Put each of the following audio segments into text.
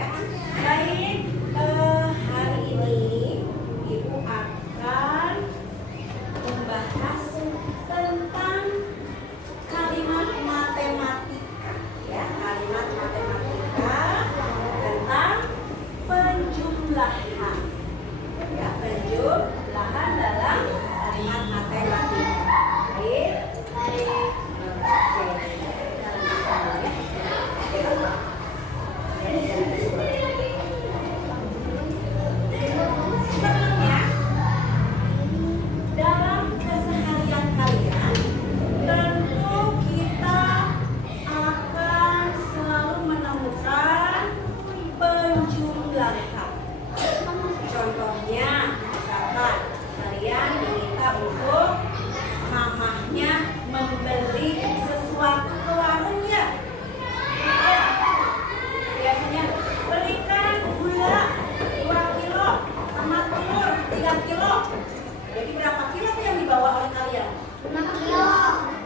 ya. Baik, hari ini Ibu akan membahas tentang kalimat matematika, ya, kalimat matematika tentang penjumlahan, ya, penjumlahan dalam kalimat matematika. Baik, sebelumnya, dalam keseharian kalian, tentu kita akan selalu menemukan penjumlahan. Contohnya, misalkan kalian diminta untuk mamahnya membeli sesuatu ke warung, ya. Biasanya belikan gula 2 kilo sama telur 3 kilo. Jadi berapa kilo tuh yang dibawa oleh kalian? 5 kilo.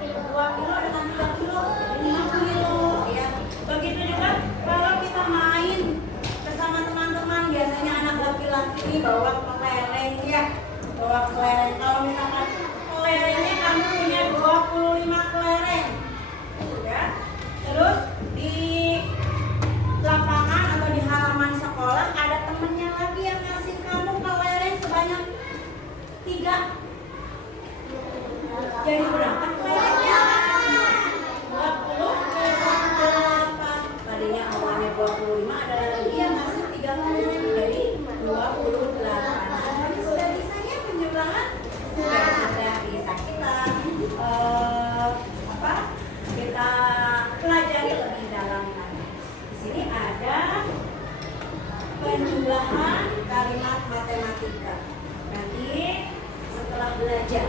2 kilo dengan 3 kilo, 5 kilo, ya. Begitu juga kalau kita main bersama teman-teman, biasanya anak laki-laki bawa kelereng, ya. Bawa kelereng. Kalau misalkan kelerengnya kamu punya 25 kelereng, ya. Terus di lapangan atau di halaman sekolah ada temennya lagi yang ngasih kamu kelereng sebanyak 3. Jadi berapa kelerengnya? 28. Tadinya awalnya 25, ada lagi yang ngasih 3 kelereng, jadi 28. Semuanya sudah bisa, ya, penjumlahan? Sudah bisa. Kita pelajari lebih dalam lagi. Di sini ada penjumlahan kalimat matematika. Nanti setelah belajar,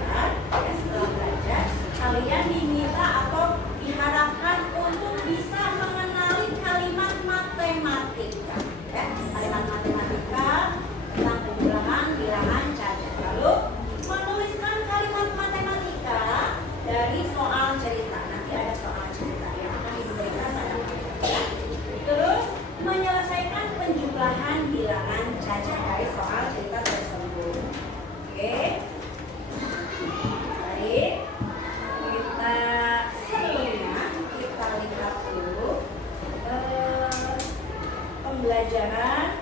kalian diminta atau diharapkan untuk bisa mengenali kalimat matematika, ya. Kalimat matematika tentang penjumlahan, bilangan, cacat. Lalu menuliskan kalimat matematika dari soal cerita. Nanti ada soal cerita yang akan diberikan pada kita. Terus menyelesaikan penjumlahan bilangan cacat dari soal cerita tersebut. Oke. Baik. Sebelumnya kita lihat dulu pembelajaran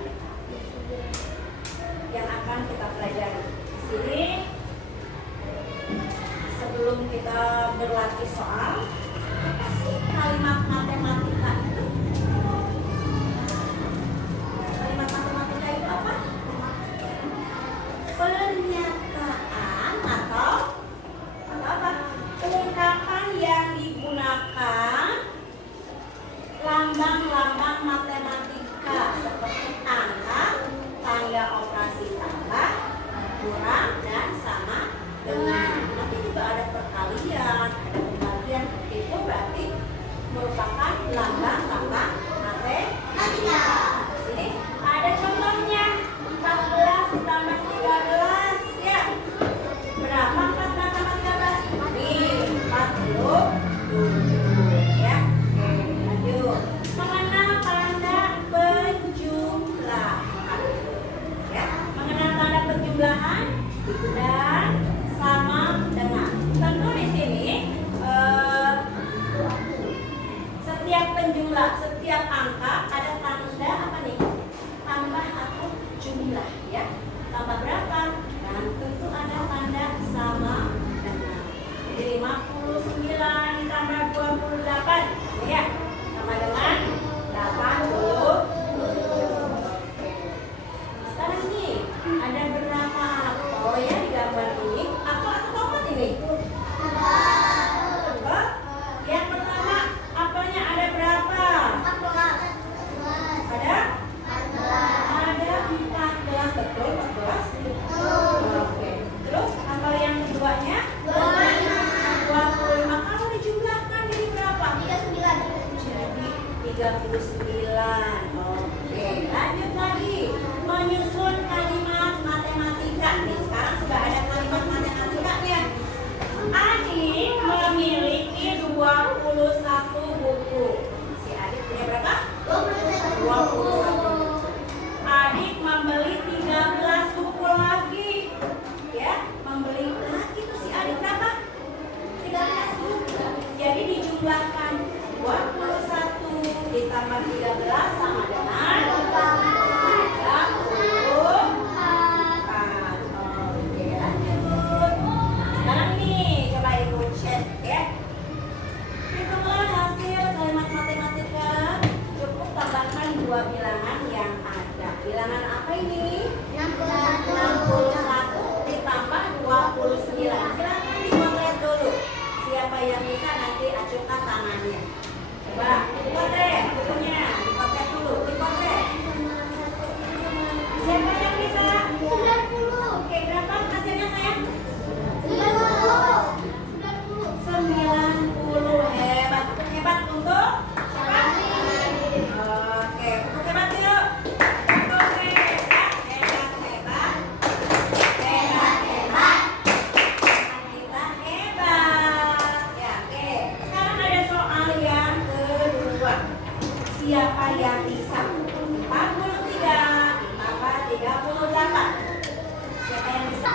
yang akan kita pelajari. Di sini sebelum kita berlatih soal, apa sih kalimat matematika itu? Kalimat matematika itu apa? Pernyataan atau apa? Ungkapan yang digunakan lambang-lambang matematika seperti angka, tanda operasi tambah, kurang, dan sama dengan. Nanti juga ada perkalian, ada pembagian. Itu berarti merupakan lambang-lambang matematika. Di sini ada contohnya, 14 ditambah 13, ya. Berapa 14 tambah 13? Ini 47, ya. Oke, lanjut. Mengenal tanda penjumlahan, ya. Mengenal tanda penjumlahan dan sama dengan. Tentu di sini setiap angka ada tanda apa nih? Tambah atau jumlah, ya. Tambah berapa? Dan tentu ada tanda sama dengan. Jadi 59 ditambah 28, ya. Sama dengan 80. Sekarang nih, ada berapa atau, ya, di gambar ini? Atau tomat ini? Yang pertama, apelnya ada berapa? Ada 14, betul. ini? 61 ditambah 29. Silakan dipotret dulu. Siapa yang bisa nanti acungkan tangannya. Coba dipotret bukunya, dipotret dulu, dipotret. Siapa yang bisa? 90. Oke, berapa hasilnya sayang? 90. Hebat. Hebat untuk siapa? Oke, untuk hebat yuk. Untuk hebat, hebat, hebat. Hebat, hebat. Kita hebat. Ya, oke. Sekarang ada soal yang kedua. Siapa yang bisa? 43 ditambah 38. Siapa yang bisa?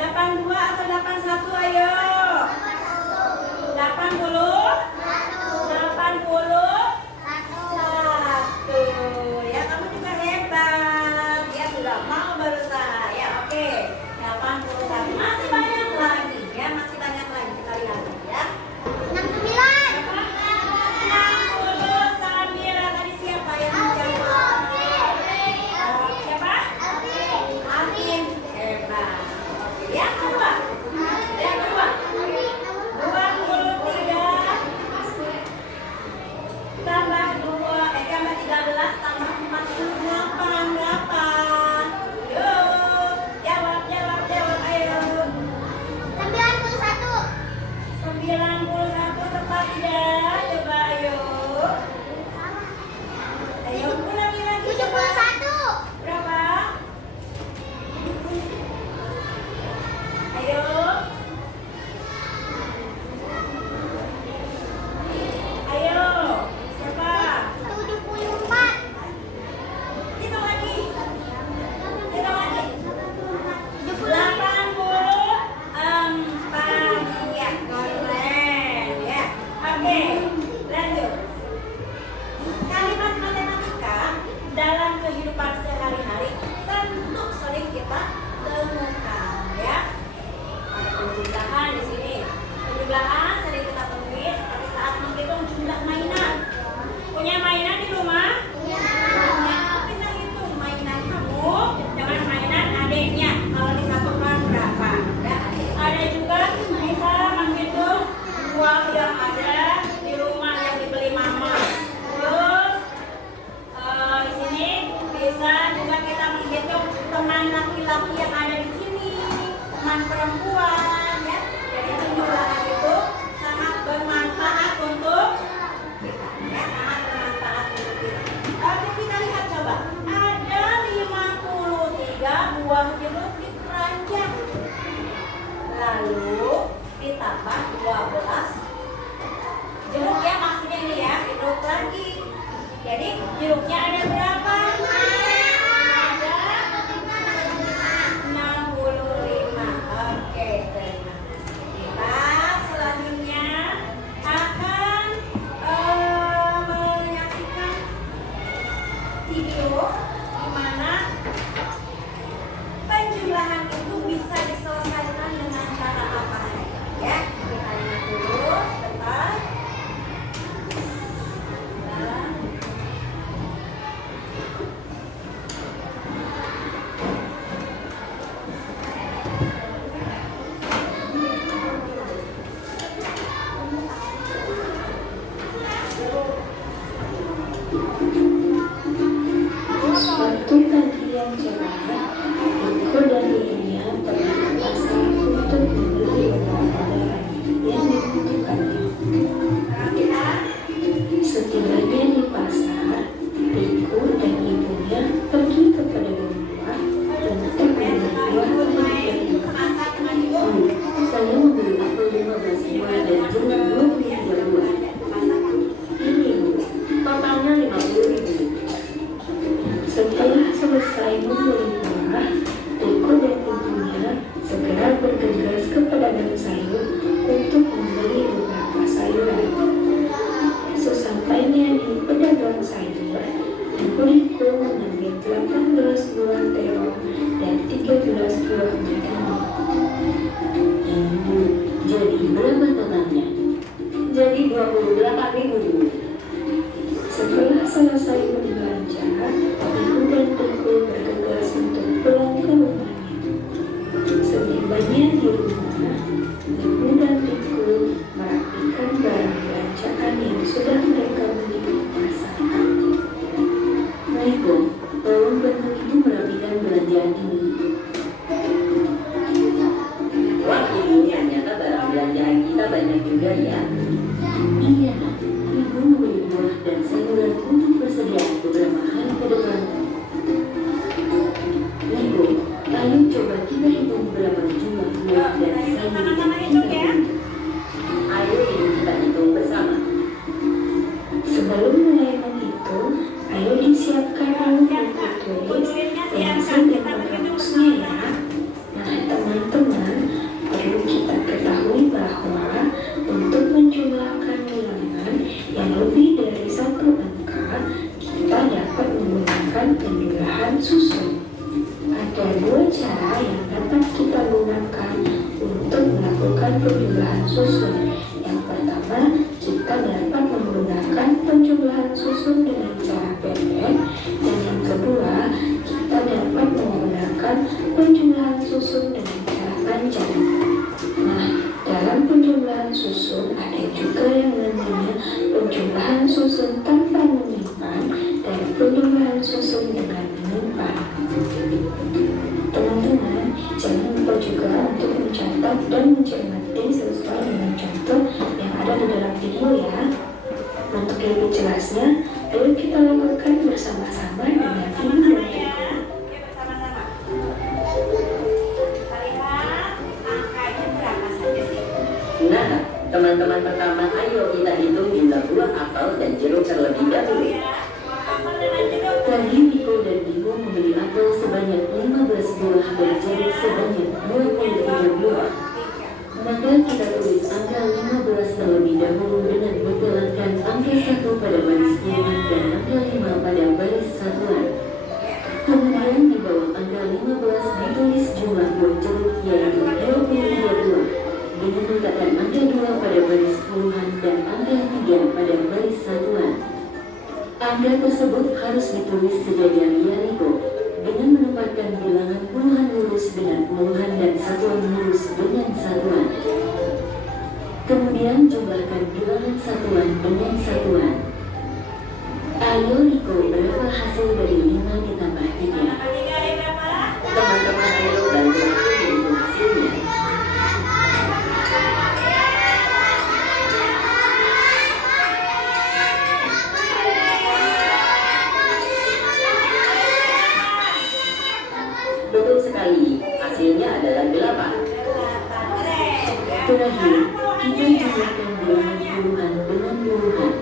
82 atau 81, ayo. 81. Ya, kamu juga hebat. Ya, sudah mau berusaha. Ya, oke. 81. Masih banyak lagi. Ya, masih banyak lagi. Kita lihat ya. 69. Tadi siapa yang menjawab? Siapa? Alvin. Hebat. Yang kedua. Yang kedua. 23 tambah 13 tambah 48 berapa? Yuk, jawab, jawab, jawab, ayo. 91 tepat tidak? Coba ayo. Ayo, ulangi lagi. 71. Berapa? Ayo. Ayo. Siapa? 74. Hitung lagi. Hitung lagi. 84. Ya, keren. Ya. Oke. Lanjut. Kalimat matematika dalam kehidupan sehari-hari tentu sering kita temukan, ya. Ada penjumlahan di sini. Penjumlahan sering kita temui seperti saat menghitung jumlah mainan. Punya mainan di rumah? Punya. Bisa hitung mainan kamu dengan mainan adiknya. Kalau disatukan berapa? Ya. Ada juga bisa menghitung uang yang ada di rumah yang dibeli mama. Terus di sini bisa juga kita menghitung teman laki-laki yang ada di sini, teman perempuan, ya. Jadi penjumlahan itu sangat bermanfaat untuk kita, ya, sangat bermanfaat untuk kita. Oke, kita lihat coba. Ada 53 buah jeruk di keranjang. Lalu ditambah 12 jeruk, ya, maksudnya ini ya, jeruk lagi. Jadi jeruknya ada berapa? Ada 65. Oke, terima kasih. Kita selanjutnya akan menyaksikan video di mana penjumlahan itu bisa diselesaikan dengan cara apa saja, ya. Kita lihat dulu sebentar. Suatu pagi yang cerah, Eko dan ibunya pergi ke pasar untuk membeli barang-barang yang dibutuhkannya. Setibanya di pasar, Eko dan ibunya pergi ke pedagang buah untuk membeli buah yang saya membeli apel 15 buah dan jeruk 23 buah. Ini Bu, totalnya 50.000. Setelah selesai membeli buah, selesai berbelanja, Ibu dan Teguh bergegas untuk pulang ke rumahnya. Setibanya di rumah, Ibu dan Teguh merapikan barang belanjaan yang sudah mereka beli di pasar. Ibu, tolong bantu Ibu merapikan belanjaan ini. Wah Ibu, ternyata barang belanjaan kita banyak juga ya. Iya, Ibu membeli buah dan sayuran untuk persediaan beberapa hari ke depan. Ibu, ayo coba kita hitung berapa jumlah buah dan sayuran yang kita beli. Ayo Ibu, kita hitung bersama. Sebelum mulai menghitung, ayo disiapkan dulu buku tulis, pensil dan penulisnya ya. Nah teman-teman, perlu kita ketahui bahwa untuk menjumlahkan bilangan yang lebih dari satu angka, kita dapat menggunakan penjumlahan susun. Ada dua cara yang dapat kita gunakan untuk melakukan penjumlahan susun. Yang pertama, kita dapat menggunakan penjumlahan susun dengan cara pendek, dan yang kedua, kita dapat menggunakan penjumlahan susun dengan cara panjang. Nah, dalam penjumlahan susun ada juga yang namanya penjumlahan susun tanpa menyimpan dan penjumlahan susun dengan menyimpan. Teman-teman, jangan lupa juga untuk mencatat dan mencermati sesuai dengan contoh yang ada di dalam video ya. Untuk lebih jelasnya, ayo kita lakukan bersama-sama dengan Ibu dan Teguh. Bersama-sama. Kita lihat angkanya berapa saja sih? Nah, teman-teman pertama, ayo kita hitung jumlah buah apel dan jeruk terlebih dahulu. Apel dengan jeruk. Tadi Niko dan Ibu membeli apel sebanyak 15 buah dan jeruk sebanyak 23 buah. Maka kita tulis angka 15 terlebih dahulu dengan bergelarkan angka 1 pada baris puluhan dan angka 5 pada baris satuan. Kemudian di bawah angka 15 ditulis jumlah buah jeruk yaitu 23 buah dengan meletakkan angka 2 pada baris puluhan dan angka 3 pada baris satuan. Angka tersebut harus ditulis sejajar ya Niko, dengan menempatkan bilangan puluhan lurus dengan puluhan dan satuan lurus dengan satuan. Kemudian jumlahkan bilangan satuan dengan satuan. Ayo Niko, berapa hasil dari 5 ditambah 3? Teman-teman ayo bantu aku menghitung hasilnya. Betul sekali, hasilnya adalah 8. Terakhir, kita jumlahkan bilangan puluhan dengan puluhan.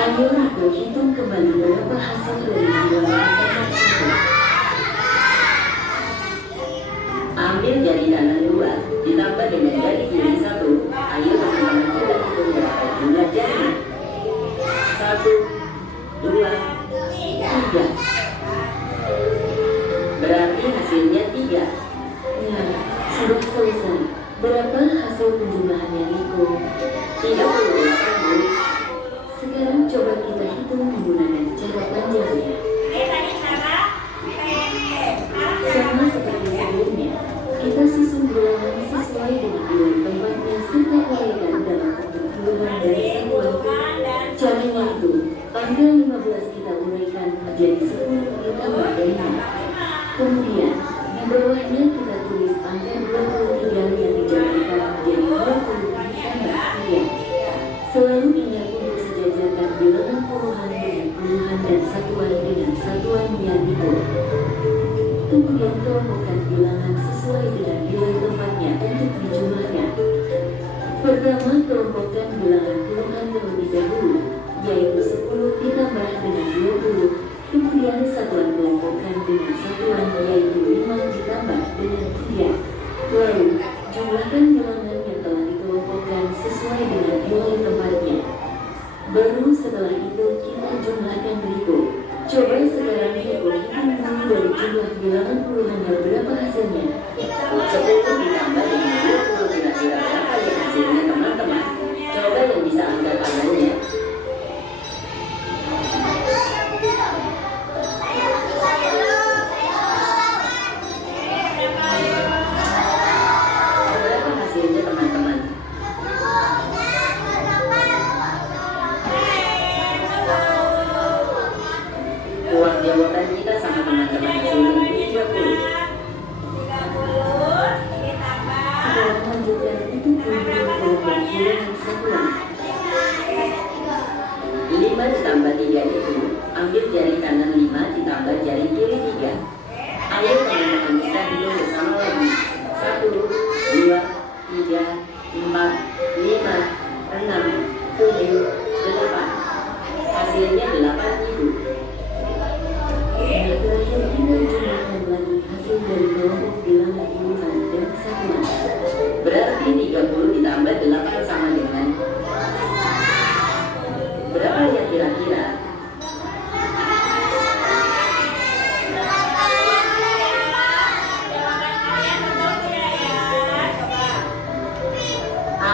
Ayo Niko, hitung kembali berapa hasil dari bilangan tersebut. Ambil jari kanan 2, ditambah dengan jari kiri 1. Ayo teman-teman kita hitung berapa jumlah jari. 1, 2, 3. Berarti hasilnya 3. Ya, sudah selesai. Berapa hasil penjumlahannya Niko? 38 Bu. Sekarang coba kita hitung menggunakan cara panjangnya. Sama seperti sebelumnya, kita susun bilangan sesuai dengan bilangan tempatnya serta uraikan dalam bentuk puluhan dan satuan. Caranya itu, angka 15 kita uraikan menjadi 10 ditambah 5. Kemudian, di bawahnya kita tulis angka 23 yang dijabarkan menjadi 20 ditambah 3. Selalu ingat untuk sejajarkan bilangan puluhan dengan puluhan dan satuan dengan satuan yang Niko. Kemudian kelompokkan bilangan sesuai dengan bilangan tempatnya untuk dijumlahkan. Pertama, kelompokkan bilangan puluhan terlebih dahulu, yaitu 10 ditambah dengan 20. Kemudian satuan kelompokkan dengan satuan yaitu 5 ditambah dengan 3. Lalu, jumlahkan bilangan yang telah dikelompokkan sesuai dengan nilai tempatnya. Baru setelah itu kita jumlahkan berikut. Coba sekarang Niko hitung dulu dari jumlah bilangan puluhannya berapa hasilnya. 10 ditambah dengan 20 kira-kira berapa ya hasilnya teman-teman? Coba yang bisa angkat tangannya. jawaban kita sama teman-teman hasilnya 30. 30 ditambah Sekarang lanjutkan untuk mengumpulkan bilangan satuan. 5 ditambah 3 itu, ambil jari kanan 5 ditambah jari kiri 3. Ayo teman-teman kita hitung bersama lagi. 1, 2, 3, 4, 5, 6, 7, 8. Hasilnya 8 ibu. Yang terakhir kita jumlahkan lagi hasil dari kelompok bilangan puluhan dan satuan. Berarti 30 ditambah 8 sama dengan berapa ya kira-kira?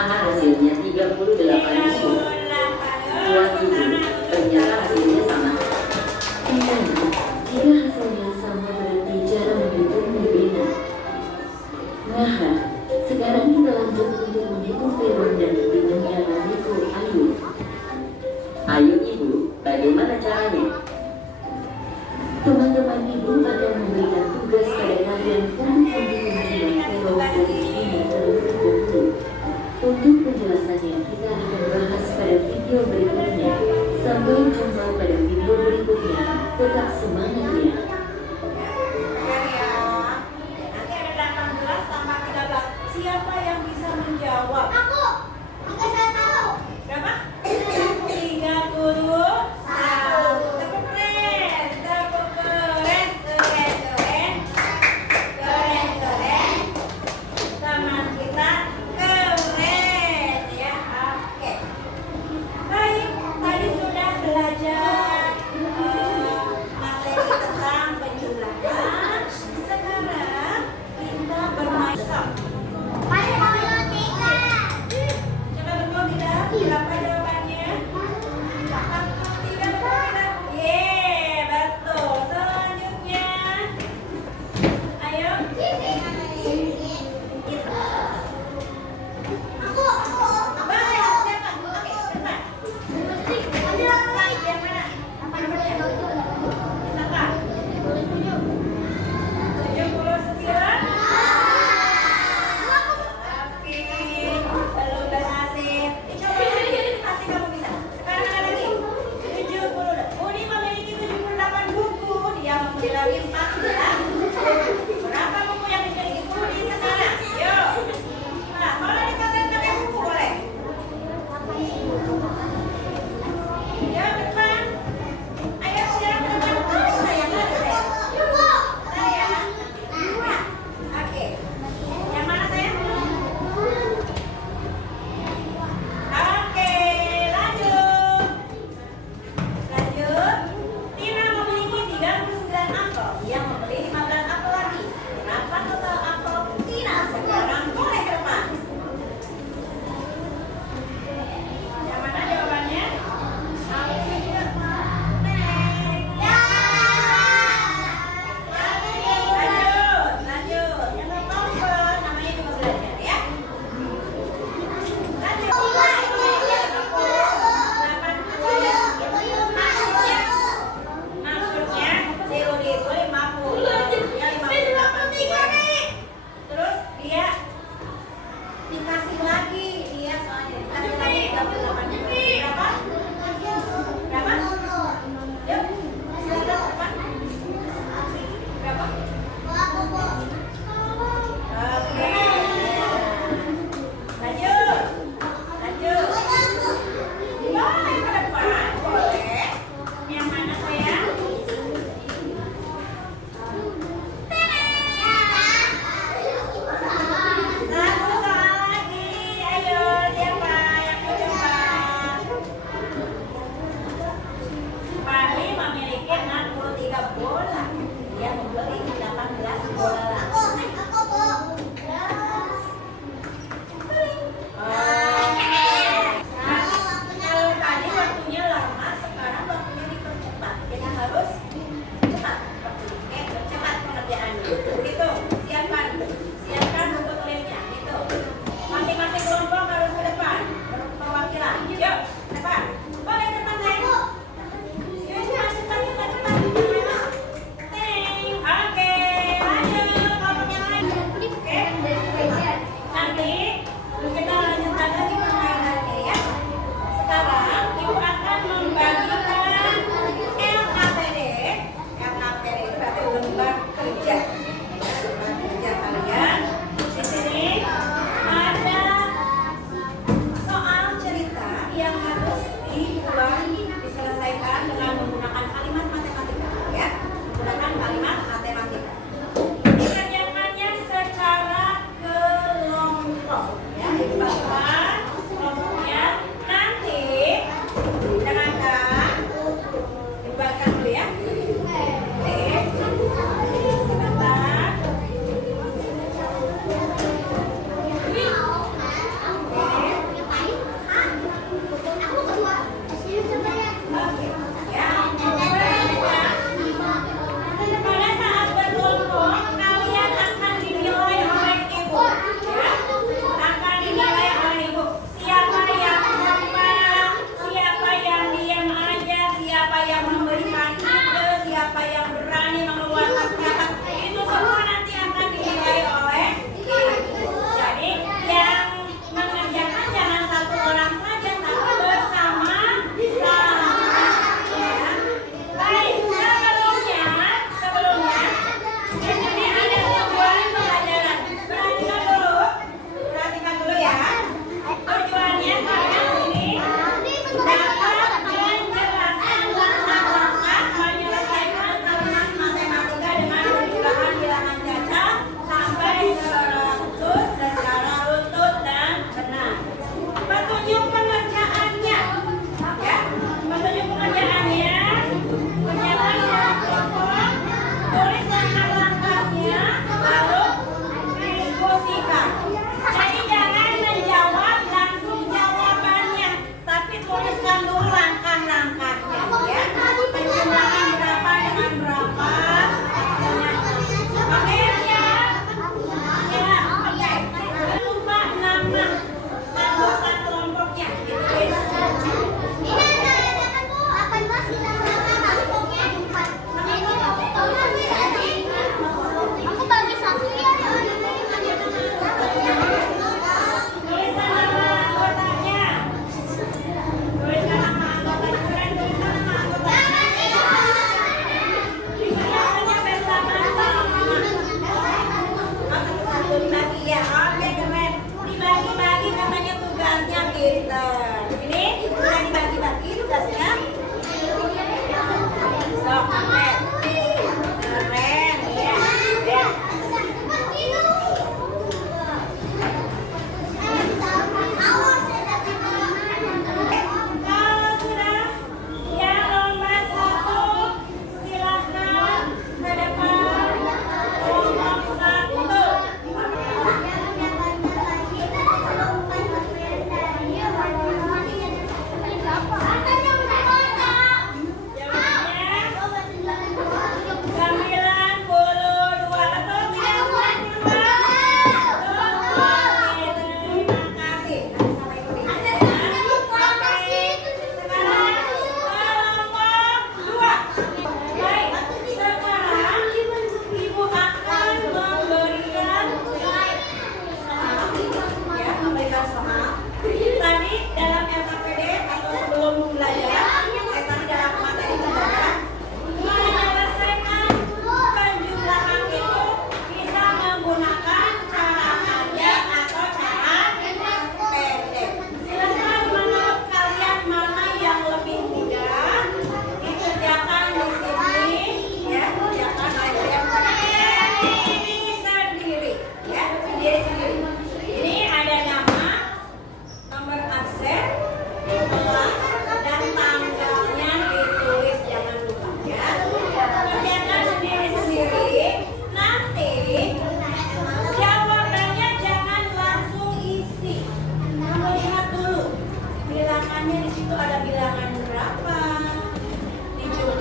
Hasilnya 38 ibu. Buat ibu, ternyata hasilnya sama. Iya, jika hasilnya sama berarti cara menghitung berbeda. Nah, sekarang kita lanjut untuk menghitung peron dan dengan cara Riko Ayu. Ayo ibu, bagaimana caranya? Teman-teman ibu akan memberikan tugas pada kalian untuk menghitung jumlah peron dari 5 terlebih dahulu. Untuk penjelasannya kita akan bahas pada video berikutnya. Sampai jumpa pada video berikutnya. Tetap semangat ya. Nanti ada 18 tambah 13. Siapa yang bisa menjawab? Aku. 31. Berapa? 31. Tepuk keren. Tepuk keren. Keren, keren. Keren, keren. Teman kita keren ya. Oke. Baik, tadi sudah belajar materi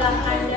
tambah Anda